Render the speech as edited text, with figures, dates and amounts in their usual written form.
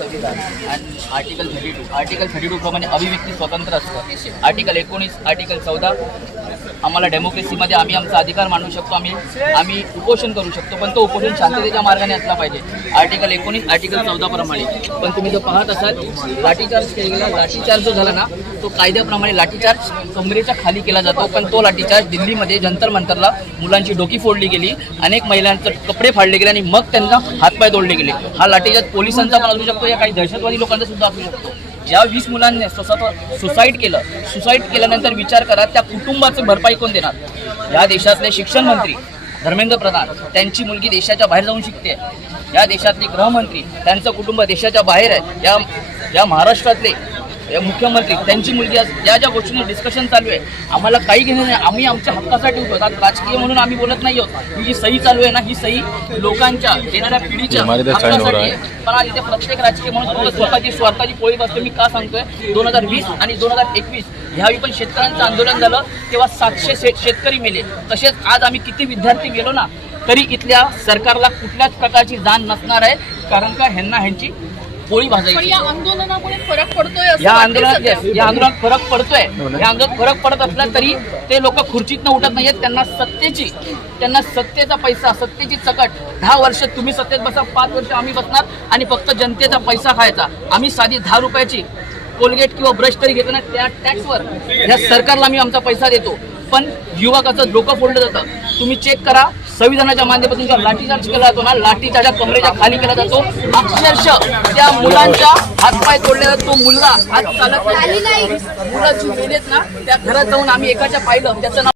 संविधान आणि आर्टिकल 32 प्रमाणे अभिव्यक्ती स्वतंत्र असतं। आर्टिकल 19, आर्टिकल 14 आम्हाला डेमोक्रेसीमध्ये आम्ही आमचा अधिकार मांडू शकतो, आम्ही उपोषण करू शकतो, पण तो उपोषण शांततेच्या मार्गाने असला पाहिजे। आर्टिकल 19, आर्टिकल 14 प्रमाणे। पण तुम्ही जर पाहत असाल लाठीचार्ज केला, लाठीचार्ज जो झाला ना तो कायद्याप्रमाणे लाठीचार्ज कमरेच्या खाली केला जातो, पण तो लाठीचार्ज दिल्लीमध्ये जंतर मंतरला मुलांची डोकी फोडली गेली, अनेक महिलांचे कपडे फाडले गेले आणि मग त्यांना हातपाय तोडले गेले। हा लाठीचार्ज पोलिसांचा पण असू शकतो या काही दहशतवादी लोकांचा सुद्धा असू शकतो। ज्या 20 मुलांनी सुसाईड केल्यानंतर विचार करा त्या कुटुंबाची भरपाई कोण देणार? या देशातले शिक्षण मंत्री धर्मेंद्र प्रधान त्यांची मुलगी देशाच्या बाहेर जाऊन शिकते, या देशातले गृहमंत्री त्यांचं कुटुंब देशाच्या बाहेर आहे, या महाराष्ट्रातले मुख्यमंत्री त्यांची मुलगी ज्या गोष्टींवर डिस्कशन चालू आहे आम्हाला काही घेणं नाही, आम्ही आमच्या हक्कासाठी उभं आहोत। राजकीय म्हणून आम्ही बोलत नाही आहोत। ही जी सही चालू आहे ना ही सही लोकांच्या येणाऱ्या पिढीच्या हक्कासाठी आहे। पण आज इथे प्रत्येक राजकीय म्हणून स्वतःची स्वार्थाची पोळी बसते। मी का सांगतोय 2020 आणि 2021 ह्यावेळी पण शेतकऱ्यांचं आंदोलन झालं तेव्हा 700 शेतकरी मेले। तसेच आज आम्ही किती विद्यार्थी गेलो ना तरी इथल्या सरकारला कुठल्याच प्रकारची जाण नसणार आहे, कारण का ह्यांची पोळी भाजायची। या आंदोलनामुळे फरक पडतोय, या आंदोलनात फरक पडतोय। या आंदोलनात फरक पडत असला तरी ते लोक खुर्चीतनं उठत नाहीयेत, त्यांना सत्तेचा पैसा, सत्तेची चकट। 10 वर्ष तुम्ही सत्तेत बसा, 5 वर्ष आम्ही बसणार आणि फक्त जनतेचा पैसा खायचा। आम्ही साधी 10 रुपयाची कोलगेट किंवा ब्रश तरी घेतो ना त्या टॅक्सवर या सरकारला आम्ही आमचा पैसा देतो, पण युवकाचं डोकं फोडलं जातं। तुम्ही चेक करा संविधानाच्या मान्यतेपासून जो लाठीचार्ज केला जातो ना, लाठीचार्ज कमरेच्या खाली केला जातो, अक्षरशः त्या मुलांच्या हातपाय तोडले जातात। तो मुलगा आज चालत नाही, मुलं जी गेलेत ना त्या घरात जाऊन आम्ही एकाच्या पाहिलं, त्याचं नाव